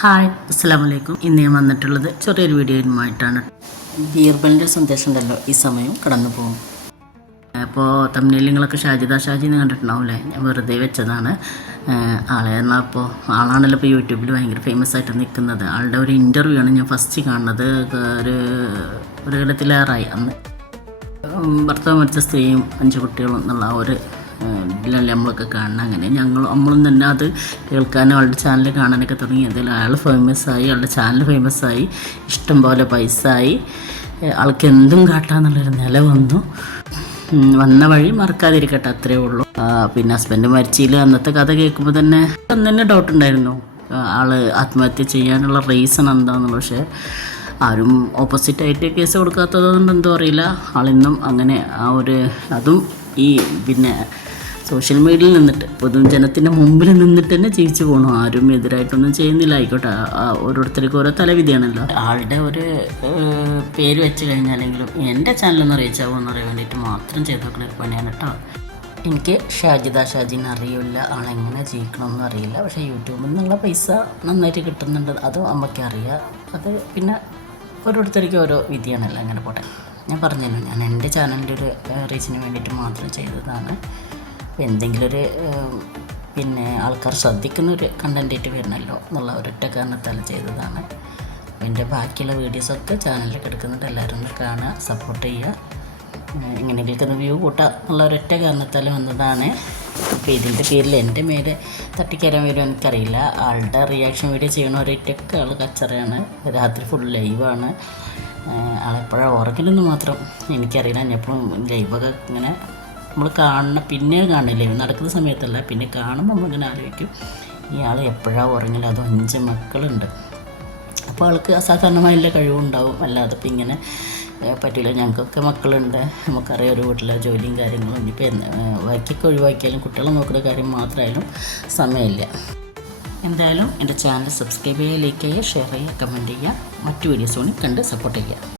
Hi അസ്സാം വലൈക്കും ഇന്ന് ഞാൻ വന്നിട്ടുള്ളത് ചെറിയൊരു വീഡിയോയുമായിട്ടാണ്. ബീർബലിന്റെ സന്ദേശം ഉണ്ടല്ലോ ഈ സമയം കടന്നു പോകും. അപ്പോൾ തമ്മിലിങ്ങളൊക്കെ ഷാജിദ ഷാജി എന്ന് കണ്ടിട്ടുണ്ടാവില്ലേ ഞാൻ വെറുതെ വെച്ചതാണ്. ആളെ എന്നാൽ അപ്പോൾ ആളാണല്ലോ ഇപ്പോൾ യൂട്യൂബിൽ ഭയങ്കര ഫേമസ് ആയിട്ട് നിൽക്കുന്നത് ആളുടെ ഒരു ഇന്റർവ്യൂ ആണ് ഞാൻ ഫസ്റ്റ് കാണുന്നത്. ഒരു ഒരു കിടത്തിലേറായി അന്ന് ഭർത്താവ് മരിച്ച സ്ത്രീയും അഞ്ച് കുട്ടികളും എന്നുള്ള ഒരു ഇതിലല്ലേ നമ്മളൊക്കെ കാണണം അങ്ങനെ ഞങ്ങൾ നമ്മളും തന്നെ അത് കേൾക്കാനും അവളുടെ ചാനൽ കാണാനൊക്കെ തുടങ്ങി. എന്തായാലും അയാൾ ഫേമസ് ആയി അവളുടെ ചാനൽ ഫേമസ് ആയി. ഇഷ്ടം പോലെ പൈസ ആയി. ആൾക്ക് എന്തും കാട്ടാന്നുള്ളൊരു നില വന്നു. വന്ന വഴി മറക്കാതിരിക്കട്ടെ അത്രേ ഉള്ളൂ. പിന്നെ ഹസ്ബൻഡ് മരിച്ചില്ല അന്നത്തെ കഥ കേൾക്കുമ്പോൾ തന്നെ അന്ന് തന്നെ ഡൗട്ട് ഉണ്ടായിരുന്നു. ആൾ ആത്മഹത്യ ചെയ്യാനുള്ള റീസൺ എന്താണെന്നുള്ളത് പക്ഷേ ആരും ഓപ്പോസിറ്റായിട്ട് കേസ് കൊടുക്കാത്തതുകൊണ്ട് എന്തോ അറിയില്ല. ആളിന്നും അങ്ങനെ ആ ഒരു അതും ഈ പിന്നെ സോഷ്യൽ മീഡിയയിൽ നിന്നിട്ട്. പൊതുജനത്തിന്റെ മുമ്പിൽ നിന്നിട്ട് തന്നെ ജീവിച്ചു പോകണം ആരും എതിരായിട്ടൊന്നും ചെയ്യുന്നില്ല. ആയിക്കോട്ടെ. ഓരോരുത്തർക്കും ഓരോ തലവിധിയാണല്ലോ. ആളുടെ ഒരു പേര് വെച്ച് കഴിഞ്ഞാലെങ്കിലും എന്റെ ചാനലൊന്ന് റീച്ച് ആവുമെന്ന് അറിയാൻ വേണ്ടിയിട്ട് മാത്രം ചെയ്ത് നോക്കുന്ന ഒരു പണിയാണ് കേട്ടോ. എനിക്ക് ഷാജിദ ഷാജിനെ അറിയില്ല. ആളെങ്ങനെ ജീവിക്കണമെന്ന് അറിയില്ല. പക്ഷേ യൂട്യൂബിൽ നിന്നുള്ള പൈസ നന്നായിട്ട് കിട്ടുന്നുണ്ട്. അത് അമ്മയ്ക്ക് അറിയാം. അത് പിന്നെ ഓരോരുത്തർക്കും ഓരോ വിധിയാണല്ലോ. അങ്ങനെ പോട്ടെ. ഞാൻ പറഞ്ഞല്ലോ. ഞാൻ എന്റെ ചാനലിന്റെ ഒരു റീച്ചിന് വേണ്ടിയിട്ട് മാത്രം ചെയ്തതാണ്. എന്തെങ്കിലും ഒരു പിന്നെ ആൾക്കാർ ശ്രദ്ധിക്കുന്ന ഒരു കണ്ടന്റായിട്ട് വരണമല്ലോ എന്നുള്ള ഒരൊറ്റ കാരണത്താൽ ചെയ്തതാണ്. എന്റെ ബാക്കിയുള്ള വീഡിയോസൊക്കെ ചാനലിൽ കിടക്കുന്നുണ്ട് എല്ലാവരും ഒന്ന് കാണുക സപ്പോർട്ട് ചെയ്യുക. ഇങ്ങനെയൊക്കെ വ്യൂ കൂട്ടുക എന്നുള്ള ഒരൊറ്റ കാരണത്താൽ വന്നതാണ്. അപ്പോൾ ഇതിന്റെ പേരിൽ എന്റെ മേലെ തട്ടിക്കയറാൻ വരും എനിക്കറിയില്ല. ആളുടെ റിയാക്ഷൻ വീഡിയോ ചെയ്യണ ഒരൊറ്റൊക്കെ ആൾ കച്ചറയാണ്. രാത്രി ഫുൾ ലൈവാണ് ആളെപ്പോഴാണ് ഉറങ്ങില്ലെന്ന് മാത്രം എനിക്കറിയില്ല. ഞാൻ എപ്പോഴും ലൈവൊക്കെ ഇങ്ങനെ നമ്മൾ കാണുന്ന പിന്നെ കാണില്ലേ? നടക്കുന്ന സമയത്തല്ല പിന്നെ കാണുമ്പോൾ നമ്മളിങ്ങനെ ആലോചിക്കും ആൾ എപ്പോഴാണ് ഉറങ്ങില്ല അതോ അഞ്ച് മക്കളുണ്ട്. അപ്പോൾ ആൾക്ക് അസാധാരണമായ കഴിവുണ്ടാവും. അല്ലാതെ ഇപ്പം ഇങ്ങനെ പറ്റില്ല ഞങ്ങൾക്കൊക്കെ മക്കളുണ്ട്. നമുക്കറിയാം ഒരു വീട്ടിലെ ജോലിയും കാര്യങ്ങളും ഇനിയിപ്പോൾ ബാക്കിയൊക്കെ ഒഴിവാക്കിയാലും കുട്ടികളെ നോക്കുന്ന കാര്യം മാത്രമായാലും സമയമില്ല. എന്തായാലും എന്റെ ചാനൽ സബ്സ്ക്രൈബ് ചെയ്യുക ലൈക്ക് ചെയ്യുക ഷെയർ ചെയ്യുക കമന്റ് ചെയ്യുക. മറ്റു വീഡിയോസ് കൂടി കണ്ട് സപ്പോർട്ട് ചെയ്യുക.